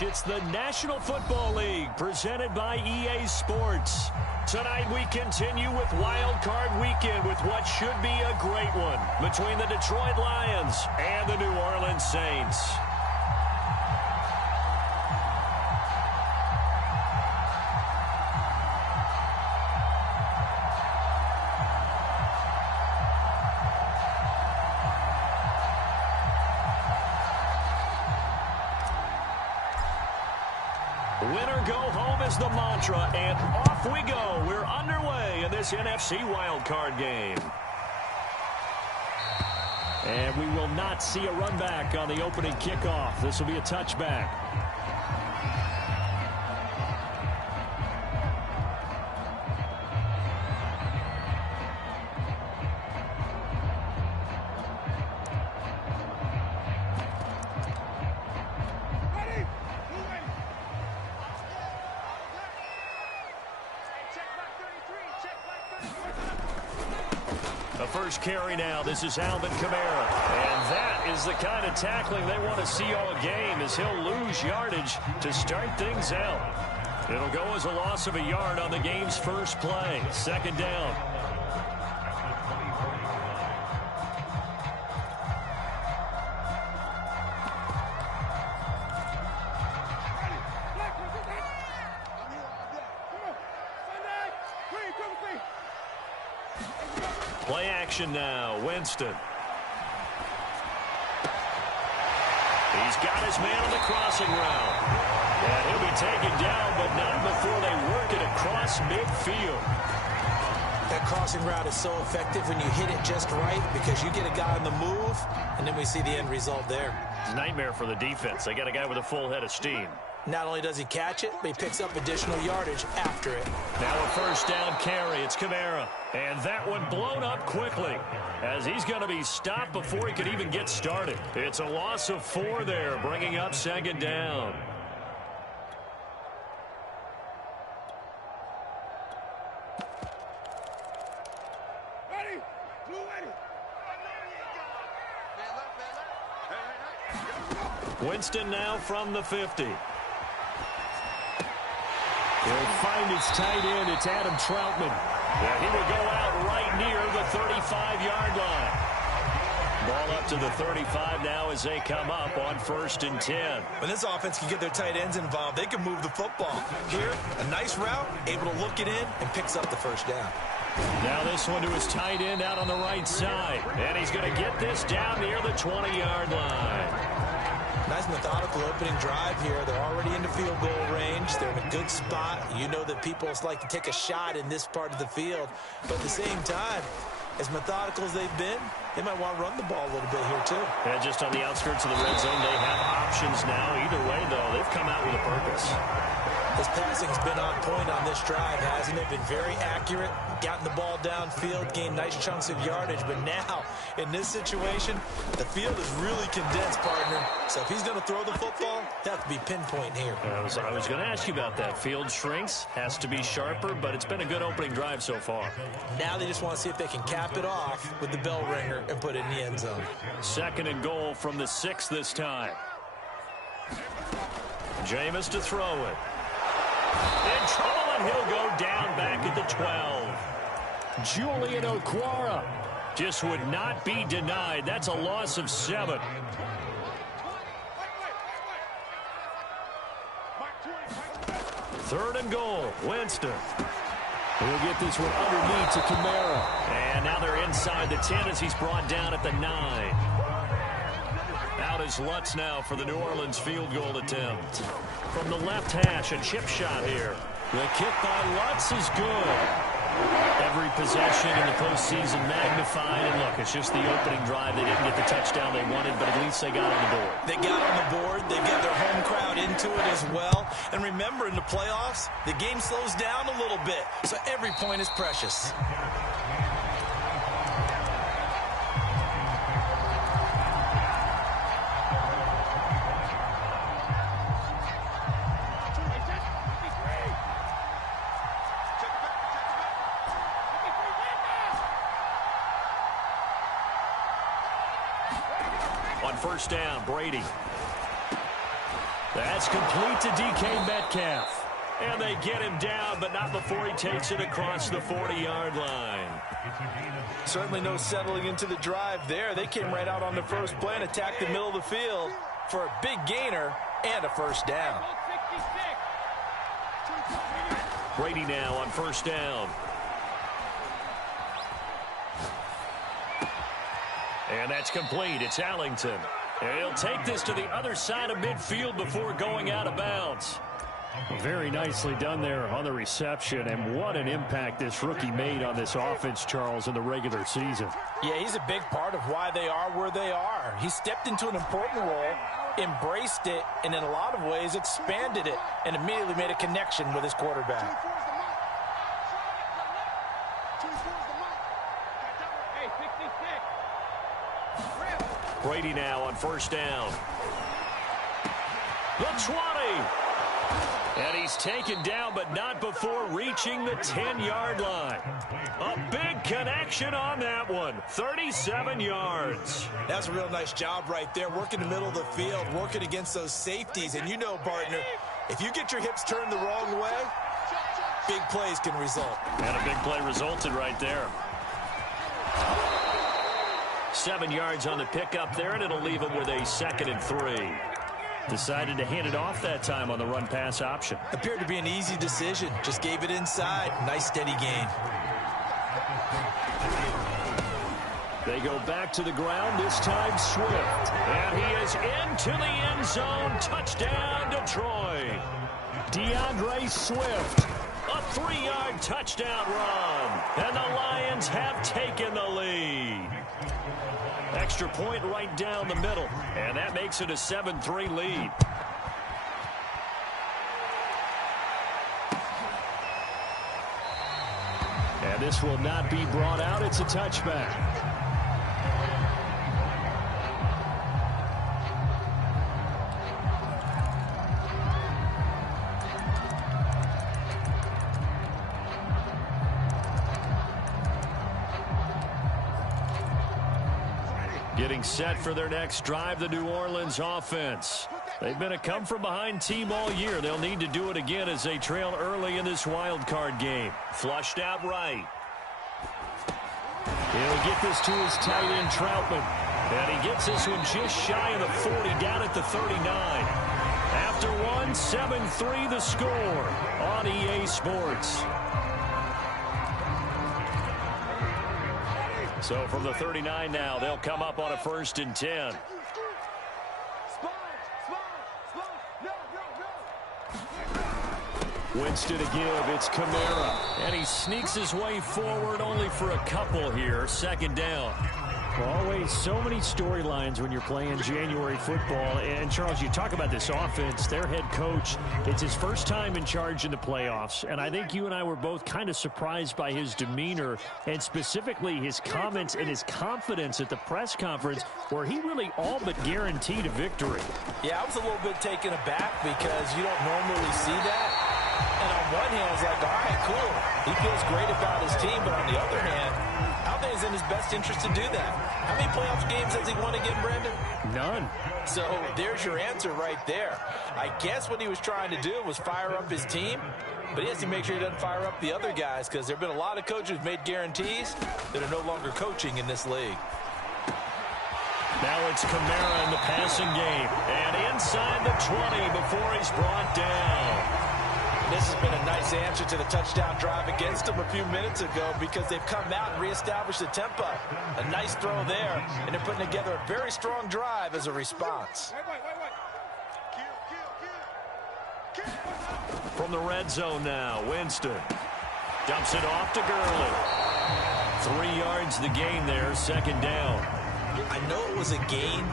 It's the National Football League presented by EA Sports. Tonight we continue with Wild Card Weekend with what should be a great one between the Detroit Lions and the New Orleans Saints. Winner go home is the mantra, and off we go. We're underway in this NFC wildcard game. And we will not see a run back on the opening kickoff. This will be a touchback. First carry now. This is Alvin Kamara. And that is the kind of tackling they want to see all game, as he'll lose yardage to start things out. It'll go as a loss of a yard on the game's first play. Second down. Play action now. Winston. He's got his man on the crossing route. And he'll be taken down, but not before they work it across midfield. That crossing route is so effective when you hit it just right, because you get a guy on the move, and then we see the end result there. It's a nightmare for the defense. They got a guy with a full head of steam. Not only does he catch it, but he picks up additional yardage after it. Now a first down carry. It's Kamara. And that one blown up quickly, as he's going to be stopped before he could even get started. It's a loss of 4 there, bringing up second down. Winston now from the 50. He'll find his tight end. It's Adam Troutman. Yeah, he will go out right near the 35-yard line. Ball up to the 35 now as they come up on 1st and 10. When this offense can get their tight ends involved, they can move the football. Here, a nice route, able to look it in, and picks up the first down. Now this one to his tight end out on the right side. And he's going to get this down near the 20-yard line. Nice methodical opening drive here. They're already in the field goal range. They're in a good spot. You know that people like to take a shot in this part of the field. But at the same time, as methodical as they've been, they might want to run the ball a little bit here too. Yeah, just on the outskirts of the red zone, they have options now. Either way, though, they've come out with a purpose. This passing's been on point on this drive, hasn't it? Been very accurate, gotten the ball downfield, gained nice chunks of yardage. But now, in this situation, the field is really condensed, partner. So if he's going to throw the football, they have to be pinpoint here. I was going to ask you about that. Field shrinks, has to be sharper, but it's been a good opening drive so far. Now they just want to see if they can cap it off with the bell ringer and put it in the end zone. 2nd and goal from the 6 this time. Jameis to throw it. In trouble, and he'll go down back at the 12. Julian Okwara just would not be denied. That's a loss of 7. Third and goal. Winston. He'll get this one underneath to Kamara. And now they're inside the 10 as he's brought down at the 9. Out is Lutz now for the New Orleans field goal attempt. From the left hash, a chip shot here. The kick by Lutz is good. Every possession in the postseason magnified. And look, it's just the opening drive. They didn't get the touchdown they wanted, but at least they got on the board. They got on the board. They've got their home crowd into it as well. And remember, in the playoffs, the game slows down a little bit. So every point is precious. On 1st down, Brady. That's complete to DK Metcalf. And they get him down, but not before he takes it across the 40-yard line. Certainly no settling into the drive there. They came right out on the first play and attacked the middle of the field for a big gainer and a first down. Brady now on first down. And that's complete. It's Allington. And he'll take this to the other side of midfield before going out of bounds. Very nicely done there on the reception, and what an impact this rookie made on this offense, Charles, in the regular season. Yeah, he's a big part of why they are where they are. He stepped into an important role, embraced it, and in a lot of ways expanded it, and immediately made a connection with his quarterback. Brady now on first down. The 20. And he's taken down, but not before reaching the 10-yard line. A big connection on that one. 37 yards. That's a real nice job right there, working the middle of the field, working against those safeties. And you know, partner, if you get your hips turned the wrong way, big plays can result. And a big play resulted right there. 7 yards on the pickup there, and it'll leave him with a 2nd and 3. Decided to hand it off that time on the run-pass option. Appeared to be an easy decision. Just gave it inside. Nice, steady gain. They go back to the ground, this time Swift. And he is into the end zone. Touchdown, Detroit. DeAndre Swift. A 3-yard touchdown run. And the Lions have taken the lead. Extra point right down the middle. And that makes it a 7-3 lead. And this will not be brought out. It's a touchback. Getting set for their next drive, the New Orleans offense. They've been a come-from-behind team all year. They'll need to do it again as they trail early in this wild card game. Flushed out right. He'll get this to his tight end, Troutman. And he gets this one just shy of the 40, down at the 39. After one, 7-3 the score on EA Sports. So from the 39 now, they'll come up on a 1st and 10. Winston to give. It's Kamara. And he sneaks his way forward only for a couple here. 2nd down. Always so many storylines when you're playing January football. And, Charles, you talk about this offense, their head coach, it's his first time in charge in the playoffs. And I think you and I were both kind of surprised by his demeanor and specifically his comments and his confidence at the press conference where he really all but guaranteed a victory. Yeah, I was a little bit taken aback because you don't normally see that. And on one hand, it's like, all right, cool. He feels great about his team. But on the other hand, I don't think it's in his best interest to do that. How many playoff games has he won again, Brandon? None. So there's your answer right there. I guess what he was trying to do was fire up his team. But he has to make sure he doesn't fire up the other guys because there have been a lot of coaches who've made guarantees that are no longer coaching in this league. Now it's Kamara in the passing game. And inside the 20 before he's brought down. This has been a nice answer to the touchdown drive against them a few minutes ago because they've come out and reestablished the tempo. A nice throw there, and they're putting together a very strong drive as a response. From the red zone now, Winston dumps it off to Gurley. 3 yards the gain there, 2nd down. I know it was a gain,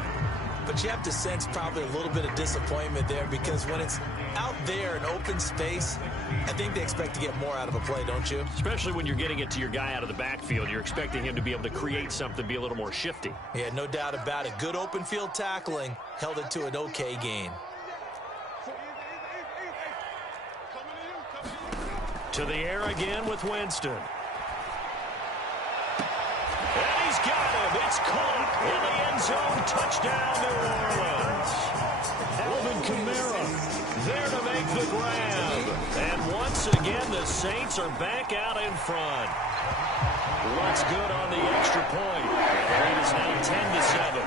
but you have to sense probably a little bit of disappointment there because when it's out there in open space, I think they expect to get more out of a play, don't you? Especially when you're getting it to your guy out of the backfield. You're expecting him to be able to create something, be a little more shifty. Yeah, no doubt about it. Good open field tackling held it to an okay gain. To the air again with Winston. And he's got him. It's caught in the end zone. Touchdown, New Orleans. Alvin Kamara make the grab. And once again, the Saints are back out in front. Looks good on the extra point. The lead is now 10-7.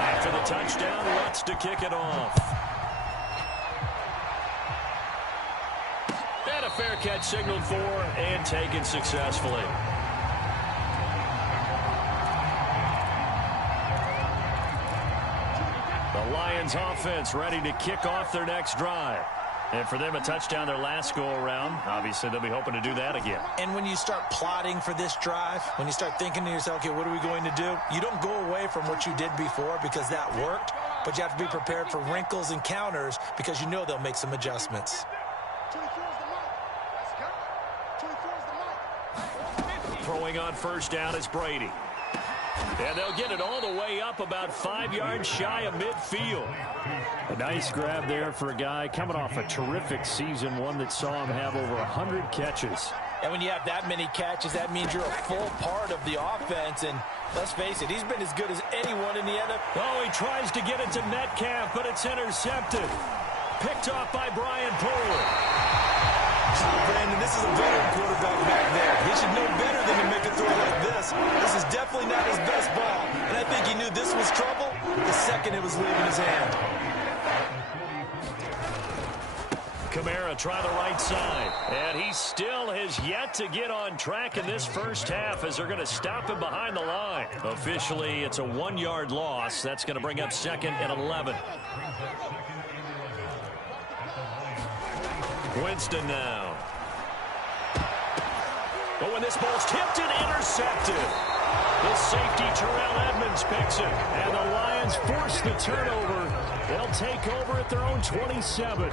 After the touchdown, Lutz to kick it off. And a fair catch signaled for and taken successfully. The Lions offense ready to kick off their next drive. And for them, a touchdown their last go-around. Obviously, they'll be hoping to do that again. And when you start plotting for this drive, when you start thinking to yourself, okay, what are we going to do? You don't go away from what you did before because that worked, but you have to be prepared for wrinkles and counters because you know they'll make some adjustments. Throwing on first down is Brady. And they'll get it all the way up about 5 yards shy of midfield. A nice grab there for a guy coming off a terrific season, one that saw him have over 100 catches. And when you have that many catches, that means you're a full part of the offense. And let's face it, he's been as good as anyone in the NFL. Oh, he tries to get it to Metcalf, but it's intercepted. Picked off by Brian Poole. Brandon, this is a veteran quarterback back there. He should know better than to make a throw like this. This is definitely not his best ball. And I think he knew this was trouble the second it was leaving his hand. Kamara try the right side. And he still has yet to get on track in this first half as they're going to stop him behind the line. Officially, it's a 1-yard loss. That's going to bring up 2nd and 11. Winston now. Oh, and this ball's tipped and intercepted. The safety, Terrell Edmonds, picks it. And the Lions force the turnover. They'll take over at their own 27.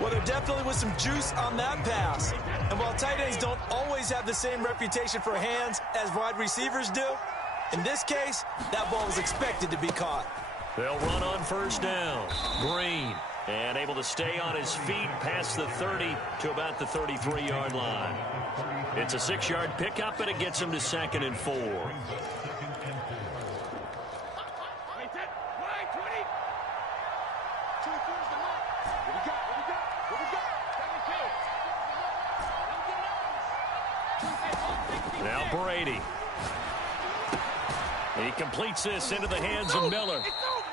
Well, there definitely was some juice on that pass. And while tight ends don't always have the same reputation for hands as wide receivers do, in this case, that ball was expected to be caught. They'll run on first down. Green. And able to stay on his feet past the 30 to about the 33-yard line. It's a 6-yard pickup, and it gets him to 2nd and 4. Now Brady. He completes this into the hands of Miller.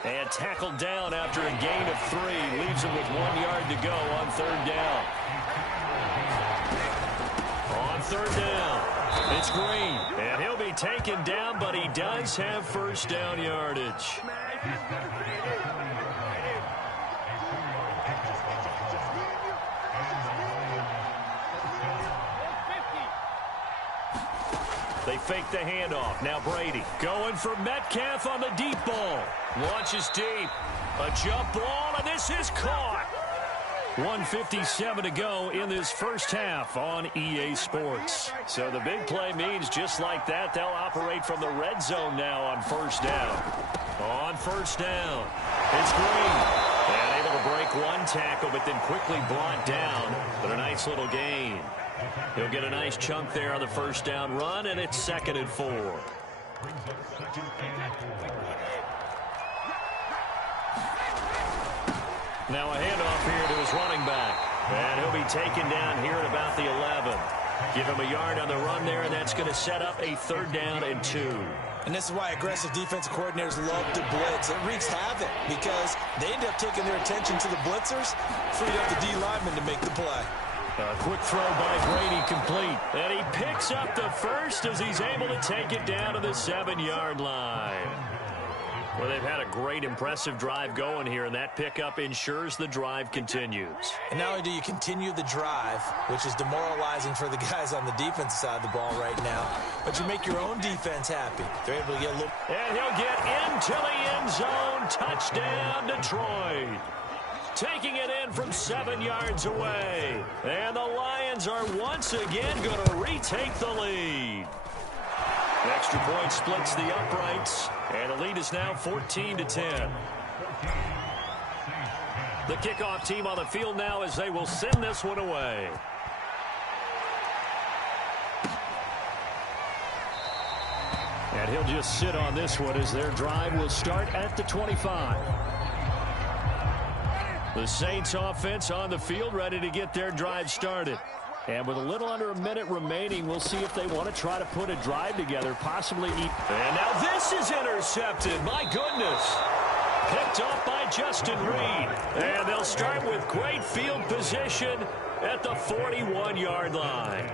And tackled down after a gain of 3. Leaves him with 1 yard to go on 3rd down. On 3rd down, it's Green. And he'll be taken down, but he does have first down yardage. They fake the handoff. Now Brady going for Metcalf on the deep ball. Launches deep. A jump ball, and this is caught. 1:57 to go in this first half on EA Sports. So the big play means just like that, they'll operate from the red zone now on first down. On first down, it's Green. And able to break one tackle, but then quickly brought down. But a nice little gain. He'll get a nice chunk there on the first down run, and it's 2nd and 4. Now a handoff here to his running back. And he'll be taken down here at about the 11. Give him a yard on the run there, and that's going to set up a 3rd down and 2. And this is why aggressive defensive coordinators love to blitz. It wreaks havoc because they end up taking their attention to the blitzers, freed up the D lineman to make the play. A quick throw by Brady complete. And he picks up the first as he's able to take it down to the 7-yard line. Well, they've had a great, impressive drive going here, and that pickup ensures the drive continues. And not only do you continue the drive, which is demoralizing for the guys on the defensive side of the ball right now, but you make your own defense happy. They're able to get a little... And he'll get into the end zone. Touchdown, Detroit. Taking it in from 7 yards away. And the Lions are once again going to retake the lead. Extra point splits the uprights, and the lead is now 14-10. The kickoff team on the field now as they will send this one away. And he'll just sit on this one as their drive will start at the 25. The Saints offense on the field ready to get their drive started. And with a little under a minute remaining, we'll see if they want to try to put a drive together, possibly. And now this is intercepted. My goodness. Picked off by Justin Reed. And they'll start with great field position at the 41-yard line.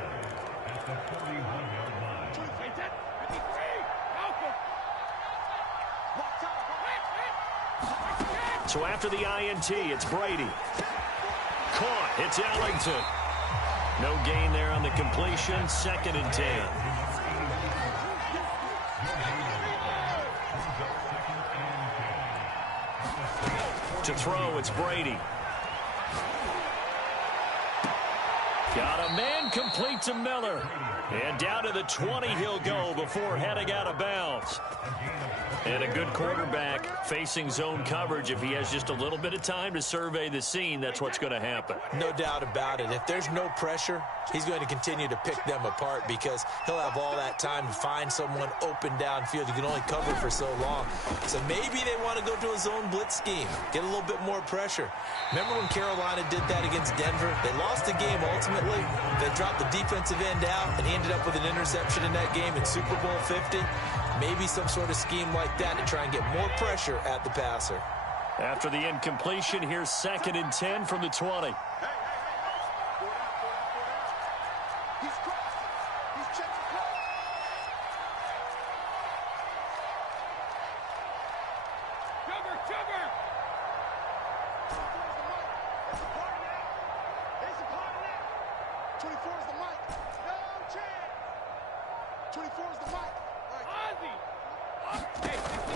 So after the INT, it's Brady. Caught. It's Ellington. No gain there on the completion. 2nd and 10. To throw, it's Brady. Got a man complete to Miller. And down to the 20 he'll go before heading out of bounds. And a good quarterback facing zone coverage. If he has just a little bit of time to survey the scene, that's what's going to happen. No doubt about it. If there's no pressure, he's going to continue to pick them apart because he'll have all that time to find someone open downfield. You can only cover for so long. So maybe they want to go to a zone blitz scheme, get a little bit more pressure. Remember when Carolina did that against Denver? They lost the game ultimately. They dropped the defensive end out, and he ended up with an interception in that game in Super Bowl 50. Maybe some sort of scheme like that to try and get more pressure at the passer. After the incompletion, here's 2nd and 10 from the 20.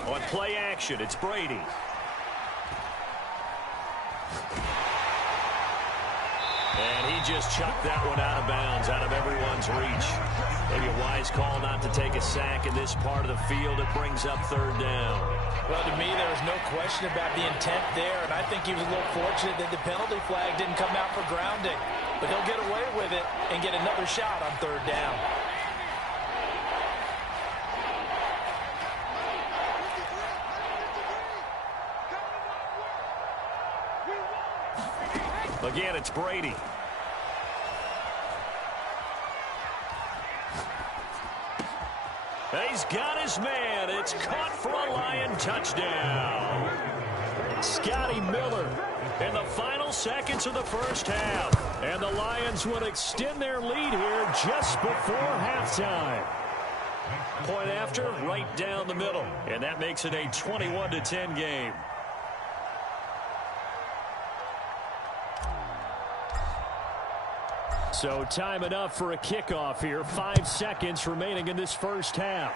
On play action, it's Brady. And he just chucked that one out of bounds, out of everyone's reach. Maybe a wise call not to take a sack in this part of the field. It brings up 3rd down. Well, to me, there was no question about the intent there, and I think he was a little fortunate that the penalty flag didn't come out for grounding. But he'll get away with it and get another shot on 3rd down. Again, it's Brady. He's got his man. It's caught for a Lion touchdown. Scotty Miller in the final seconds of the first half. And the Lions would extend their lead here just before halftime. Point after, right down the middle. And that makes it a 21-10 game. So time enough for a kickoff here. 5 seconds remaining in this first half.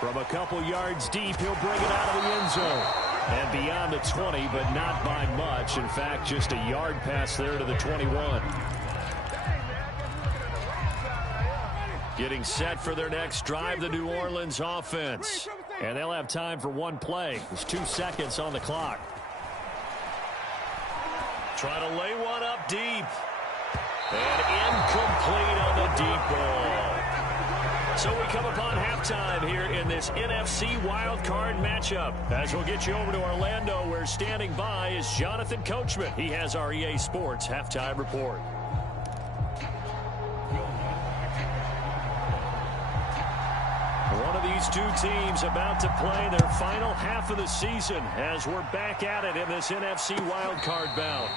From a couple yards deep, he'll bring it out of the end zone. And beyond the 20, but not by much. In fact, just a yard pass there to the 21. Getting set for their next drive, the New Orleans offense. And they'll have time for one play. There's 2 seconds on the clock. Trying to lay one up deep. And incomplete on the deep ball. So we come upon halftime here in this NFC wildcard matchup. As we'll get you over to Orlando, where standing by is Jonathan Coachman. He has our EA Sports halftime report. One of these two teams about to play their final half of the season as we're back at it in this NFC wildcard bout.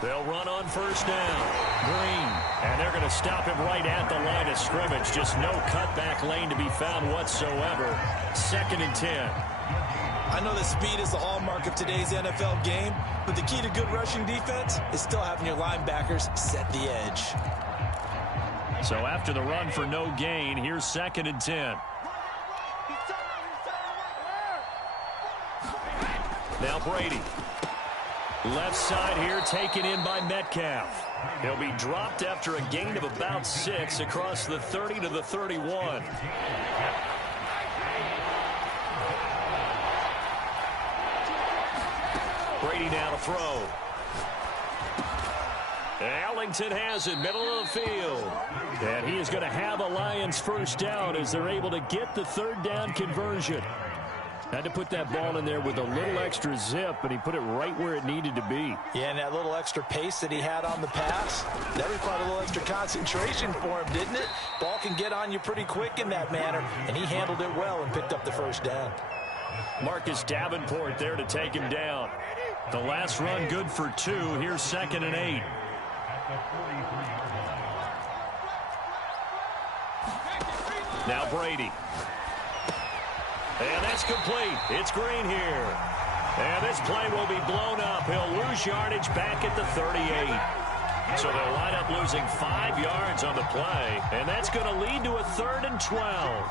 They'll run on first down. Green. And they're going to stop him right at the line of scrimmage. Just no cutback lane to be found whatsoever. 2nd and 10. I know that speed is the hallmark of today's NFL game, but the key to good rushing defense is still having your linebackers set the edge. So after the run for no gain, here's 2nd and 10. Now Brady. Left side here taken in by Metcalf. He'll be dropped after a gain of about 6 across the 30 to the 31. Brady now to throw. Ellington has it, middle of the field. And he is going to have a Lions first down as they're able to get the third down conversion. Had to put that ball in there with a little extra zip, and he put it right where it needed to be. Yeah, and that little extra pace that he had on the pass, that required a little extra concentration for him, didn't it? Ball can get on you pretty quick in that manner, and he handled it well and picked up the first down. Marcus Davenport there to take him down. The last run good for 2. Here's 2nd and 8. Now Brady. And that's complete. It's Green here. And this play will be blown up. He'll lose yardage back at the 38. So they'll wind up losing 5 yards on the play. And that's going to lead to a 3rd and 12.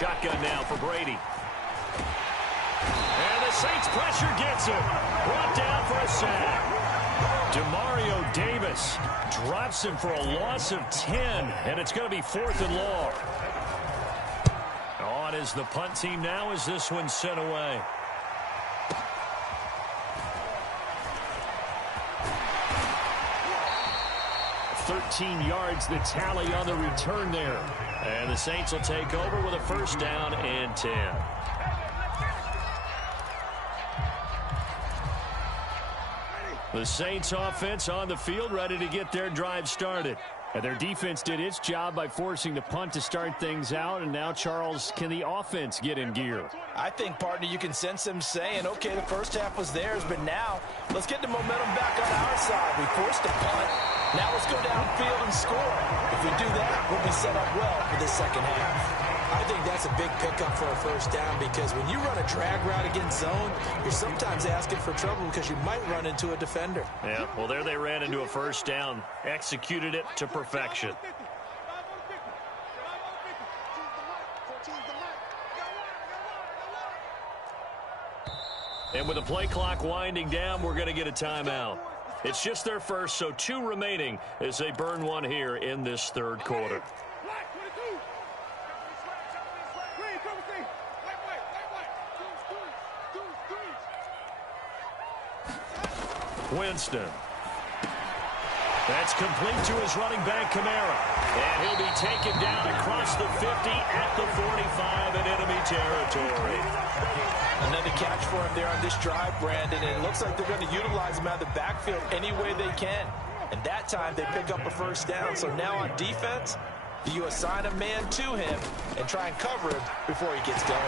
Shotgun now for Brady. And the Saints pressure gets him. Brought down for a sack. Demario Davis drops him for a loss of 10. And it's going to be 4th and long. On is the punt team now as this one's sent away. $13 yards the tally on the return there. And the Saints will take over with a first down and 10. The Saints offense on the field ready to get their drive started. And their defense did its job by forcing the punt to start things out. And now, Charles, can the offense get in gear? I think, partner, you can sense them saying, okay, the first half was theirs, but now let's get the momentum back on our side. We forced a punt. Now let's go downfield and score. If we do that, we'll be set up well for the second half. I think that's a big pickup for a first down because when you run a drag route against zone, you're sometimes asking for trouble because you might run into a defender. Yeah, well, there they ran into a first down, executed it to perfection. And with the play clock winding down, we're going to get a timeout. It's just their first, so 2 remaining as they burn one here in this third quarter. Winston. That's complete to his running back, Kamara. And he'll be taken down across the 50 at the 45 in enemy territory. Another catch for him there on this drive, Brandon. And it looks like they're going to utilize him out of the backfield any way they can. And that time they pick up a first down. So now on defense, do you assign a man to him and try and cover him before he gets going?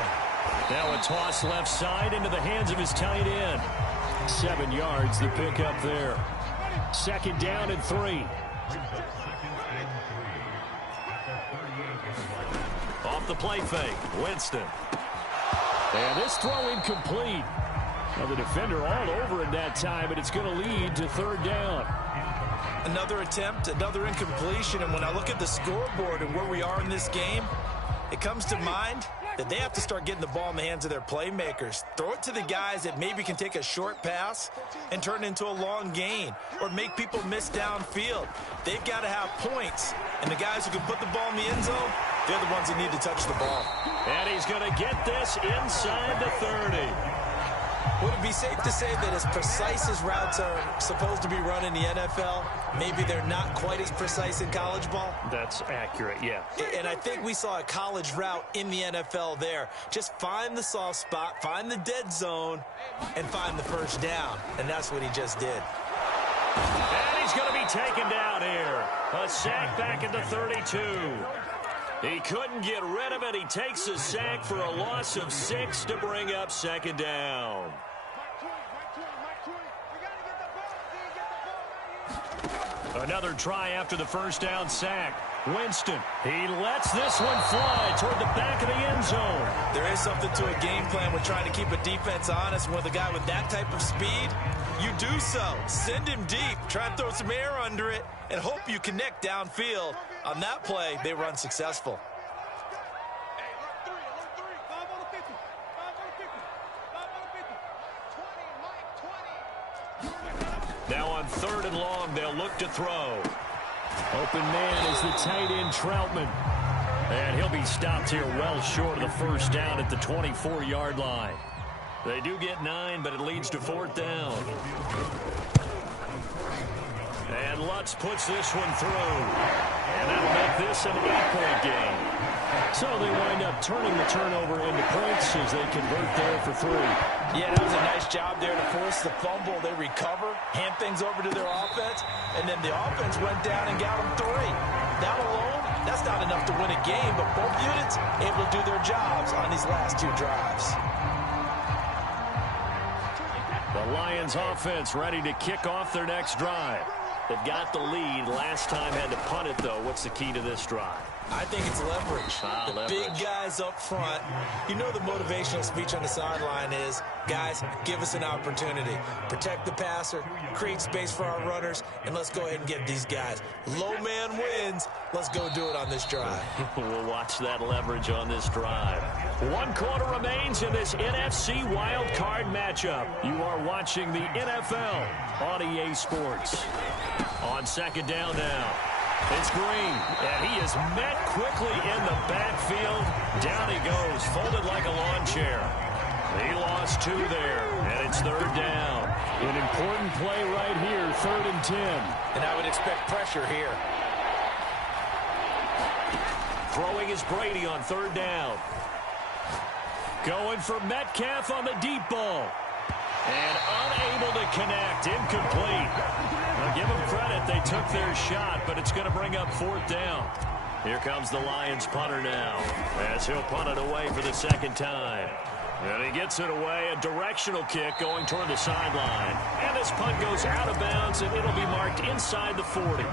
Now a toss left side into the hands of his tight end. 7 yards, the pickup there. 2nd down and 3. Off the play fake, Winston. And this throw incomplete. Now the defender all over it that time, but it's going to lead to 3rd down. Another attempt, another incompletion, and when I look at the scoreboard and where we are in this game, it comes to mind that they have to start getting the ball in the hands of their playmakers. Throw it to the guys that maybe can take a short pass and turn it into a long gain or make people miss downfield. They've got to have points, and the guys who can put the ball in the end zone, they're the ones that need to touch the ball. And he's going to get this inside the 30. Would it be safe to say that as precise as routes are supposed to be run in the NFL, maybe they're not quite as precise in college ball? That's accurate, yeah. And I think we saw a college route in the NFL there. Just find the soft spot, find the dead zone, and find the first down. And that's what he just did. And he's going to be taken down here. A sack back at the 32. He couldn't get rid of it. He takes a sack for a loss of 6 to bring up 2nd down. Another try after the first down sack. Winston, he lets this one fly toward the back of the end zone. There is something to a game plan with trying to keep a defense honest. With a guy with that type of speed, you do so. Send him deep, try and throw some air under it, and hope you connect downfield On that play, they were unsuccessful. Now on 3rd and long, they'll look to throw. Open man is the tight end, Troutman. And he'll be stopped here well short of the first down at the 24-yard line. They do get 9, but it leads to 4th down. And Lutz puts this one through. And that'll make this an 8-point game. So they wind up turning the turnover into points as they convert there for 3. Yeah, that was a nice job there to force the fumble. They recover, hand things over to their offense, and then the offense went down and got them 3. That alone, that's not enough to win a game, but both units able to do their jobs on these last 2 drives. The Lions offense ready to kick off their next drive. They've got the lead. Last time had to punt it, though. What's the key to this drive? I think it's leverage. The big guys up front. You know the motivational speech on the sideline is, guys, give us an opportunity. Protect the passer, create space for our runners, and let's go ahead and get these guys. Low man wins. Let's go do it on this drive. We'll watch that leverage on this drive. 1 quarter remains in this NFC wildcard matchup. You are watching the NFL on EA Sports. On 2nd down now. It's Green, and he is met quickly in the backfield. Down he goes, folded like a lawn chair. He lost 2 there, and it's 3rd down. An important play right here, 3rd and 10. And I would expect pressure here. Throwing is Brady on 3rd down. Going for Metcalf on the deep ball. And unable to connect, incomplete. Now give them credit, they took their shot, but it's going to bring up 4th down. Here comes the Lions punter now, as he'll punt it away for the 2nd time. And he gets it away, a directional kick going toward the sideline. And this punt goes out of bounds, and it'll be marked inside the 40.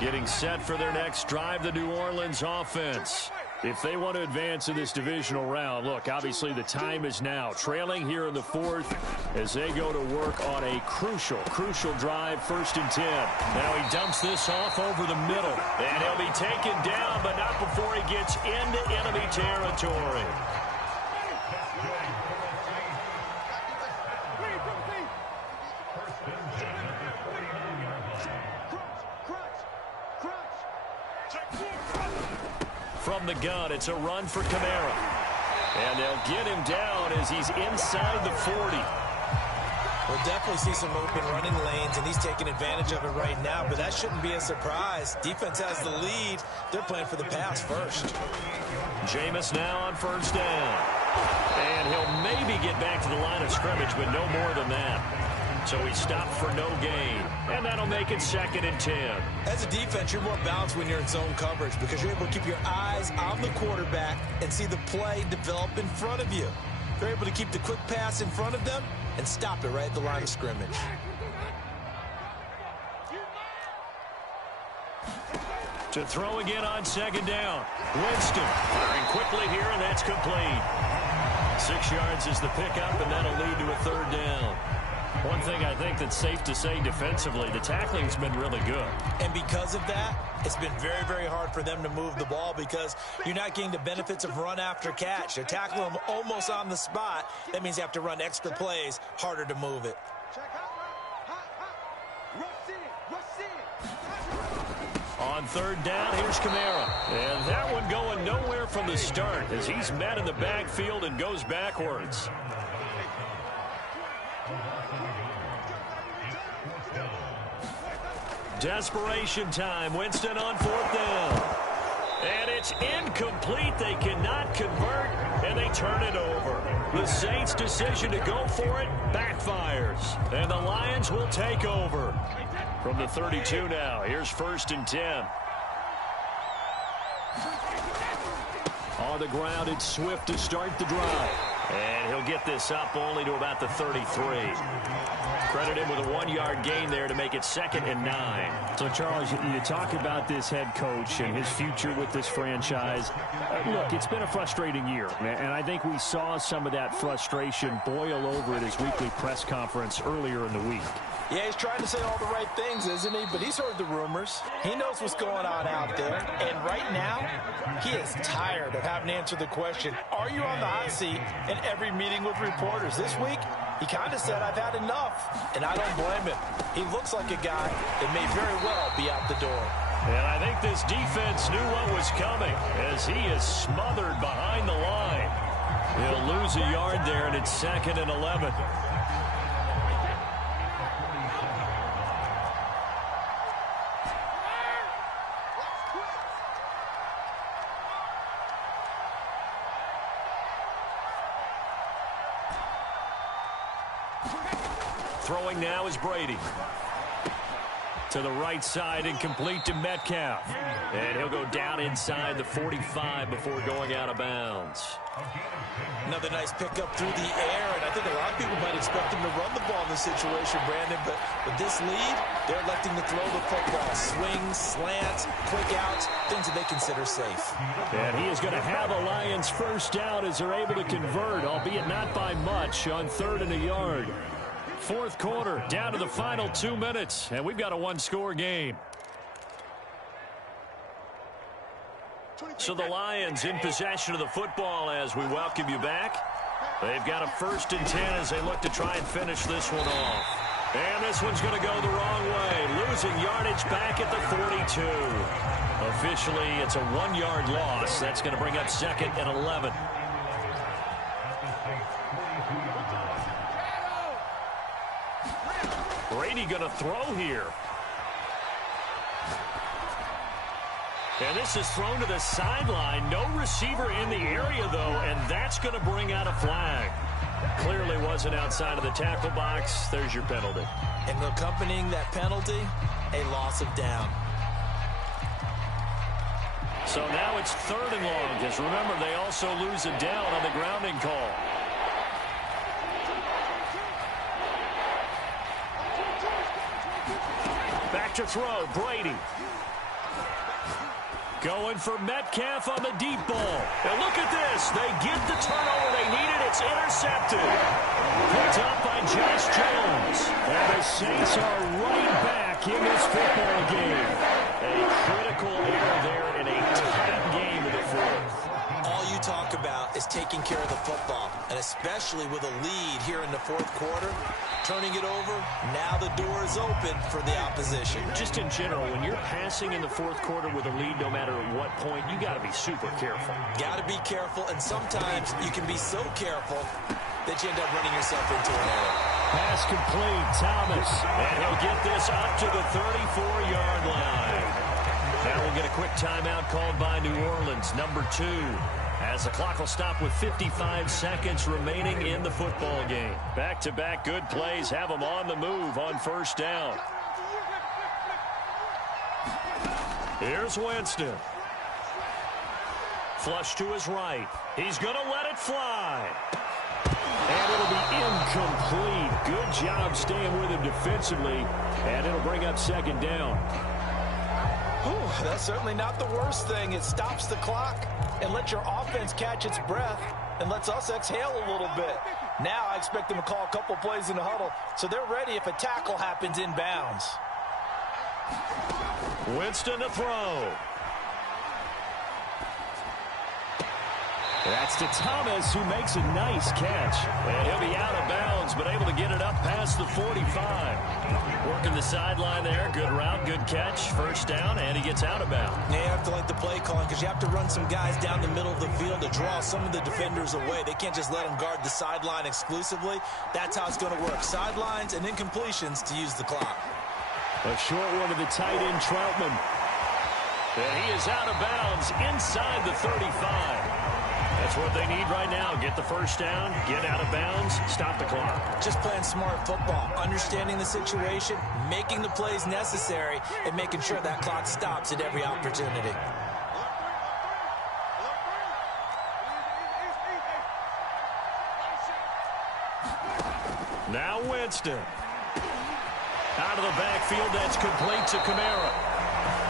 Getting set for their next drive, the New Orleans offense. If they want to advance in this divisional round, look, obviously the time is now. Trailing here in the 4th as they go to work on a crucial drive, 1st and 10. Now he dumps this off over the middle. And he'll be taken down, but not before he gets into enemy territory. From the gun, it's a run for Kamara. And they'll get him down as he's inside the 40. We'll definitely see some open running lanes, and he's taking advantage of it right now, but that shouldn't be a surprise. Defense has the lead. They're playing for the pass first. Jameis now on 1st down. And he'll maybe get back to the line of scrimmage, but no more than that. So he stopped for no gain. And that'll make it 2nd and 10. As a defense, you're more balanced when you're in zone coverage because you're able to keep your eyes on the quarterback and see the play develop in front of you. They're able to keep the quick pass in front of them and stop it right at the line of scrimmage. To throw again on 2nd down. Winston firing quickly here, and that's complete. 6 yards is the pickup, and that'll lead to a 3rd down. One thing I think that's safe to say defensively, the tackling's been really good. And because of that, it's been very, very hard for them to move the ball because you're not getting the benefits of run after catch. They tackle them almost on the spot. That means you have to run extra plays, harder to move it. On 3rd down, here's Kamara. And that one going nowhere from the start as he's met in the backfield and goes backwards. Desperation time. Winston on 4th down. And it's incomplete. They cannot convert, and they turn it over. The Saints' decision to go for it backfires. And the Lions will take over. From the 32 now, here's 1st and 10. On the ground, it's Swift to start the drive. And he'll get this up only to about the 33. Credit him with a 1-yard gain there to make it 2nd and 9. So, Charles, you talk about this head coach and his future with this franchise. Look, it's been a frustrating year, and I think we saw some of that frustration boil over at his weekly press conference earlier in the week. Yeah, he's trying to say all the right things, isn't he? But he's heard the rumors. He knows what's going on out there. And right now, he is tired of having to answer the question, are you on the hot seat in every meeting with reporters? This week, he kind of said, I've had enough. And I don't blame him. He looks like a guy that may very well be out the door. And I think this defense knew what was coming as he is smothered behind the line. He'll lose a yard there, and it's 2nd and 11. Throwing now is Brady. To the right side and complete to Metcalf. And he'll go down inside the 45 before going out of bounds. Another nice pickup through the air, and I think a lot of people might expect him to run the ball in this situation, Brandon, but with this lead, they're electing to throw the football. Swings, slants, quick outs, things that they consider safe. And he is going to have a Lions first down as they're able to convert, albeit not by much, on 3rd and a yard. 4th quarter, down to the final 2 minutes, and we've got a 1-score game. So the Lions in possession of the football as we welcome you back. They've got a 1st and 10 as they look to try and finish this one off. And this one's going to go the wrong way, losing yardage back at the 42. Officially, it's a 1-yard loss. That's going to bring up 2nd and 11. Brady going to throw here. And this is thrown to the sideline. No receiver in the area, though, and that's going to bring out a flag. Clearly wasn't outside of the tackle box. There's your penalty. And accompanying that penalty, a loss of down. So now it's 3rd and long, because remember, they also lose a down on the grounding call. Back to throw, Brady. Going for Metcalf on the deep ball. And look at this. They get the turnover they needed. It's intercepted. Picked up by Josh Jones. And the Saints are right back in this football game. A critical error there in a tight game in the 4th. All you talk about is taking care of the football, and especially with a lead here in the 4th quarter. Turning it over, now the door is open for the opposition. Just in general, when you're passing in the 4th quarter with a lead, no matter at what point, you got to be super careful. Got to be careful, and sometimes you can be so careful that you end up running yourself into an error. Pass complete, Thomas. And he'll get this up to the 34-yard line. Now we'll get a quick timeout called by New Orleans, number 2. As the clock will stop with 55 seconds remaining in the football game. Back-to-back good plays have them on the move on 1st down. Here's Winston. Flush to his right. He's going to let it fly. And it'll be incomplete. Good job staying with him defensively. And it'll bring up 2nd down. Whew, that's certainly not the worst thing. It stops the clock and lets your offense catch its breath and lets us exhale a little bit. Now I expect them to call a couple plays in the huddle so they're ready if a tackle happens inbounds. Winston to throw. That's to Thomas, who makes a nice catch. And he'll be out of bounds, but able to get it up past the 45. Working the sideline there. Good route, good catch. 1st down, and he gets out of bounds. Yeah, you have to like the play calling because you have to run some guys down the middle of the field to draw some of the defenders away. They can't just let them guard the sideline exclusively. That's how it's going to work. Sidelines and incompletions to use the clock. A short one to the tight end, Troutman. And he is out of bounds inside the 35. That's what they need right now. Get the 1st down, get out of bounds, stop the clock. Just playing smart football, understanding the situation, making the plays necessary, and making sure that clock stops at every opportunity. Now Winston. Out of the backfield, that's complete to Kamara.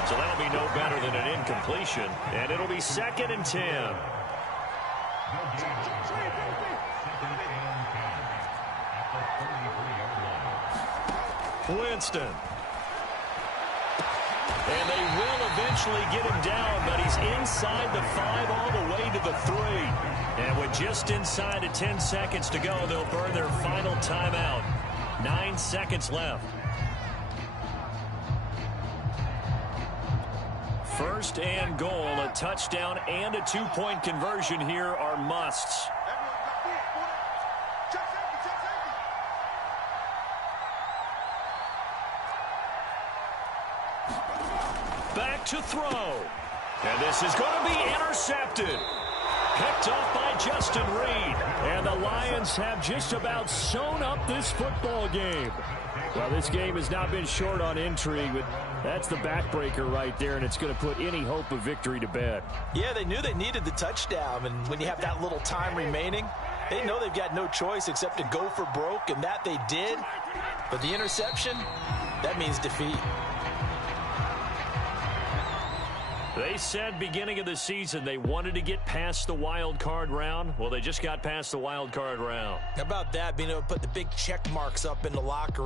So that'll be no better than an incompletion, and it'll be 2nd and 10. Winston. And they will eventually get him down, but he's inside the 5 all the way to the 3. And with just inside of 10 seconds to go, they'll burn their final timeout. 9 seconds left. 1st and goal, a touchdown and a 2-point conversion here are musts. Back to throw. And this is going to be intercepted. Picked off by Justin Reed. And the Lions have just about sewn up this football game. Well, this game has not been short on intrigue, but that's the backbreaker right there, and it's going to put any hope of victory to bed. Yeah, they knew they needed the touchdown, and when you have that little time remaining, they know they've got no choice except to go for broke, and that they did. But the interception, that means defeat. They said beginning of the season they wanted to get past the wild card round. Well, they just got past the wild card round. How about that, being able to put the big check marks up in the locker room?